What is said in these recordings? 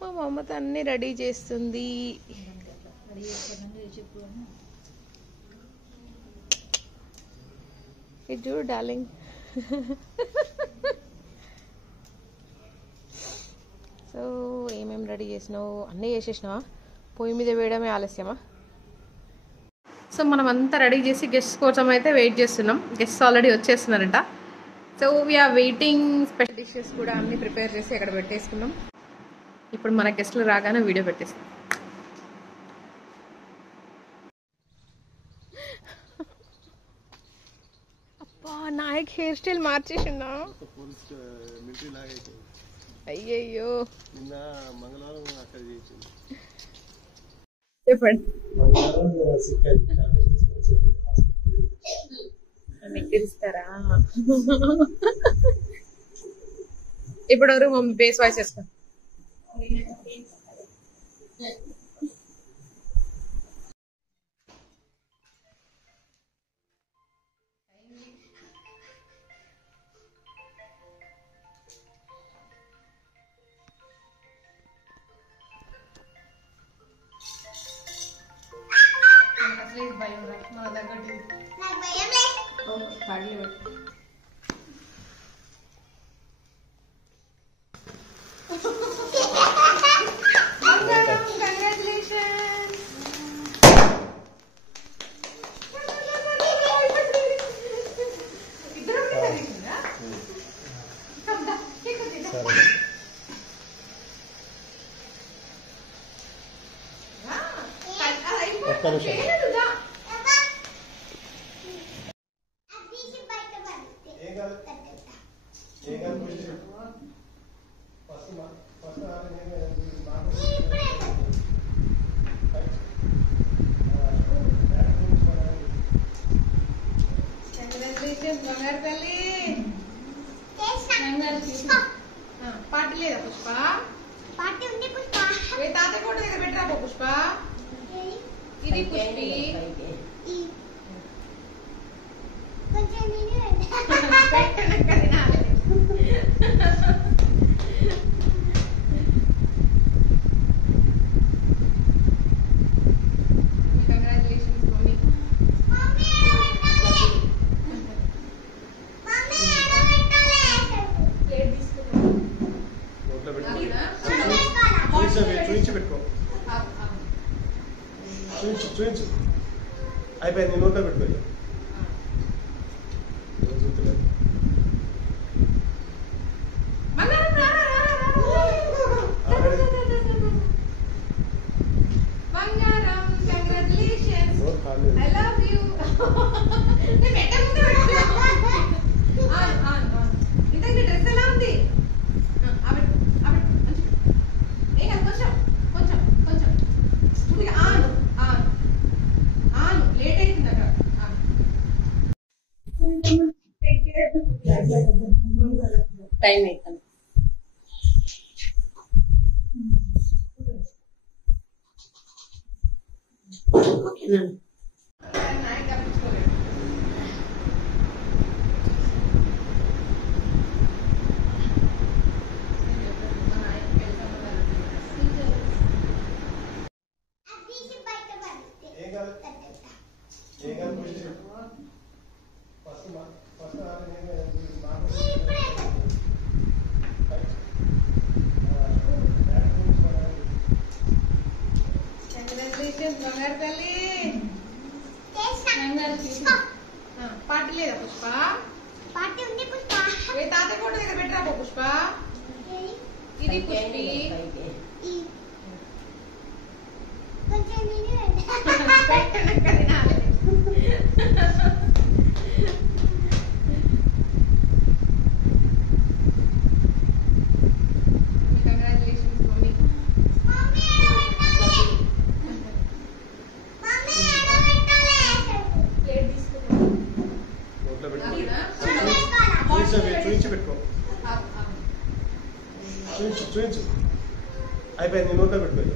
మా మమ్మత అన్ని రెడీ చేస్తుంది. ఇది చూడు డార్లింగ్. సో ఏమేమి రెడీ చేసినావు? అన్నీ చేసేసినావా? పొయ్యి మీద వేయడమే ఆలస్యమా? సో మనం అంతా రెడీ చేసి గెస్ట్ కోసం అయితే వెయిట్ చేస్తున్నాం. గెస్ట్ ఆల్రెడీ వచ్చేస్తున్నారంట. So we are waiting. Special dishes కూడా అన్నీ ప్రిపేర్ చేసి అక్కడ పెట్టేసుకున్నాం. ఇప్పుడు మన గెస్ట్లు రాగానే వీడియో పెట్టేస్తాం. అబ్బా నాయక్ హెయిర్ స్టైల్ మార్చేసిందా? అయ్యయ్యో చెప్పండి. మీకు తెలుస్తారా? ఇప్పుడు ఎవరు మమ్మీ బేస్ వాయిస్ వేసుకో. భయం మన దగ్గర పార్టీ లేదా పుష్ప? పార్టీ ఉంది పుష్ప. తాత ఫోటో దగ్గర పెట్టరా పుష్ప. ఇది పుష్పి చూపించు. అయిపోయింది. నోట్లో పెట్టుకోవాలి. టైం అవుతుంది. ఓకేనా? పార్టీ లేదా పుష్ప? పార్టీ ఉంది పుష్ప. తాత ఫోటో దగ్గర పెట్టరా పుష్ప. ఇది పుష్పి చూపించు. అయిపోయింది. నోట్లో పెట్టుకోవాలి.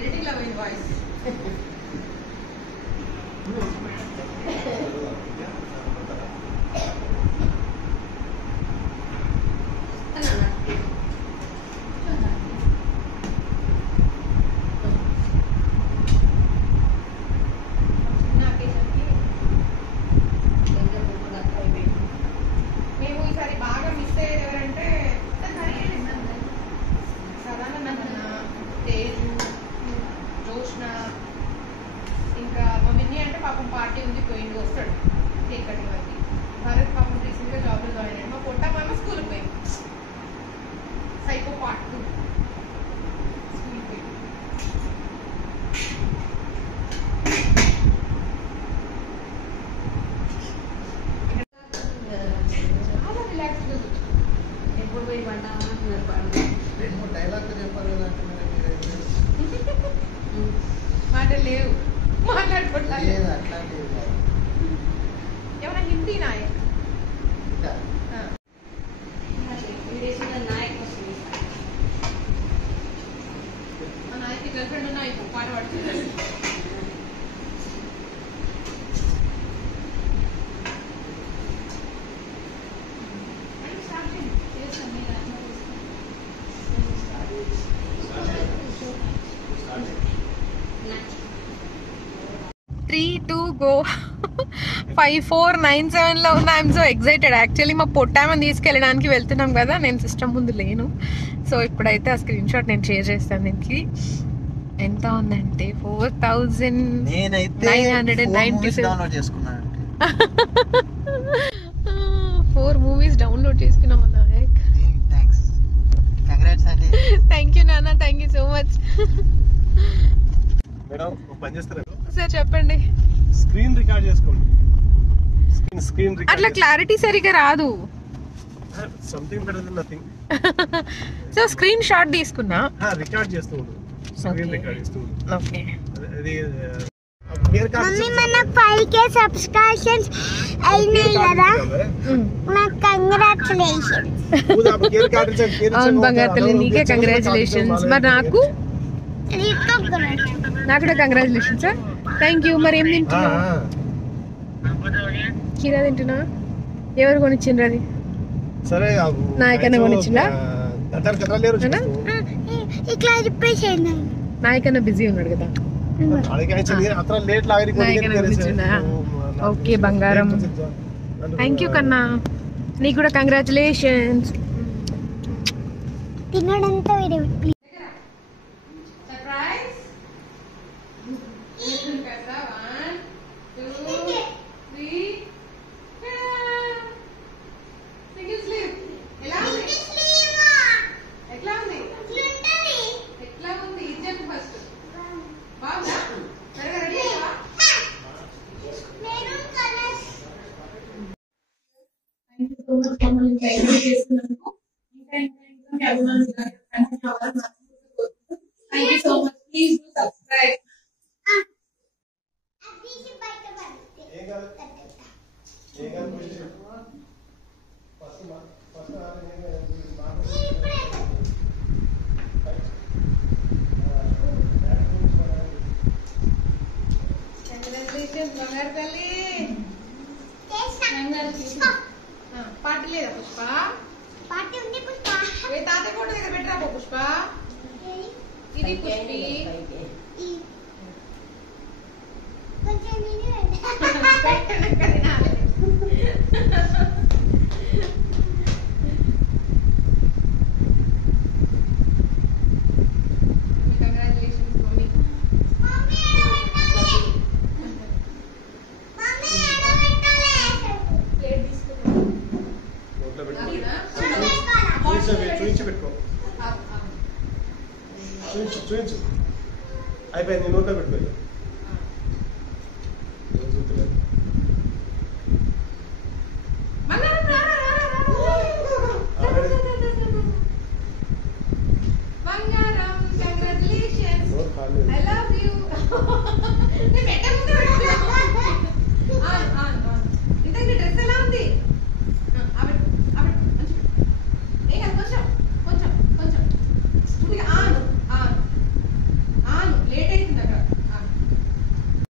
ఎడిటింగ్ లో పోయింది వాయిస్. మేము ఈసారి బాగా మిస్ అయ్యేది ఎవరంటే సదానందన్న, తేజు, జోష్న, ఇంకా మా మిన్ని అంటే పాపం పార్టీ ఉంది పోయింది, వస్తాడు కేక్ కటింగ్ వరకు. భరత్ పాపం రీసెంట్గా జాబ్లో జాయిన్ అయ్యాడు. మా పొట్ట మామ స్కూల్కి పోయింది, సైకో పార్ట్ 2 స్కూల్కి పోయింది. చాలా రిలాక్స్గా ఎప్పుడు పోయి వంట మాట లేవు మాట్లాడుకోవట్లేదు. ఏమన్నా హిందీ నాయక్ మా నాయక్ గర్ల్ ఫ్రెండ్ ఉన్నా ఇప్పుడు పాట పాడుతుంది. త్రీ టూ గో 5497లో ఉన్న. I'm so excited. యాక్చువల్లీ మా పొట్టామని తీసుకెళ్ళడానికి వెళ్తున్నాం కదా, నేను సిస్టమ్ ముందు లేను. సో ఇప్పుడైతే ఆ స్క్రీన్ షాట్ నేను షేర్ చేస్తాను. దీనికి ఎంత ఉందంటే 4 మూవీస్ డౌన్లోడ్ చేసుకున్నాం అన్న. థ్యాంక్ యూ నాన్న, thank you so much. Madam పని చేస్తారా సార్ చెప్పండి. స్క్రీన్ రికార్డ్ చేసుకోండి. స్క్రీన్ రికార్డ్ అట్లా క్లారిటీ సరిగా రాదు. Something better than nothing. So screenshot తీసుకున్నా, రికార్డ్ చేస్తూ ఉండు. స్క్రీన్ రికార్డ్ చేస్తూ ఉండు. ఓకే. అది మమ్మీ మన 5K సబ్స్క్రైబర్స్ అయినాయి కదా, నాకు కంగ్రాచులేషన్స్. అవును బంగారు తల్లి, నీకే కంగ్రాచులేషన్స్. మరి నాకు కూడా కంగ్రాచులేషన్స్ సార్. Thank you. మరి ఏం తింటున్నావు? కీరా తింటున్నా. ఎవరు కొనిచ్చిండ్రు అది? సరే నాయకన్న కొనిచ్చిందా? ఇట్లా చెప్పేసేయండి. నాయకన్న బిజీ ఉన్నాడు కదా. ఓకే బంగారం, థ్యాంక్ యూ కన్నా. నీకు కూడా కంగ్రాచులేషన్స్. తినడంతో పార్టీ లేదా పుష్ప? పార్టీ ఉంది పుష్ప. తాతయ్య ఫోటో దగ్గర పెట్టరా పుష్ప. ఇది పుష్పి. కొంచెం కంగ్రాచులేషన్స్ మమ్మీ. చూపించి పెట్టుకో. చూపించు. అయిపోయింది, నోట్లో పెట్టుకోవాలి. బంగారం కంగ్రాచులేషన్స్. I love you. నేను పెట్ట ముందు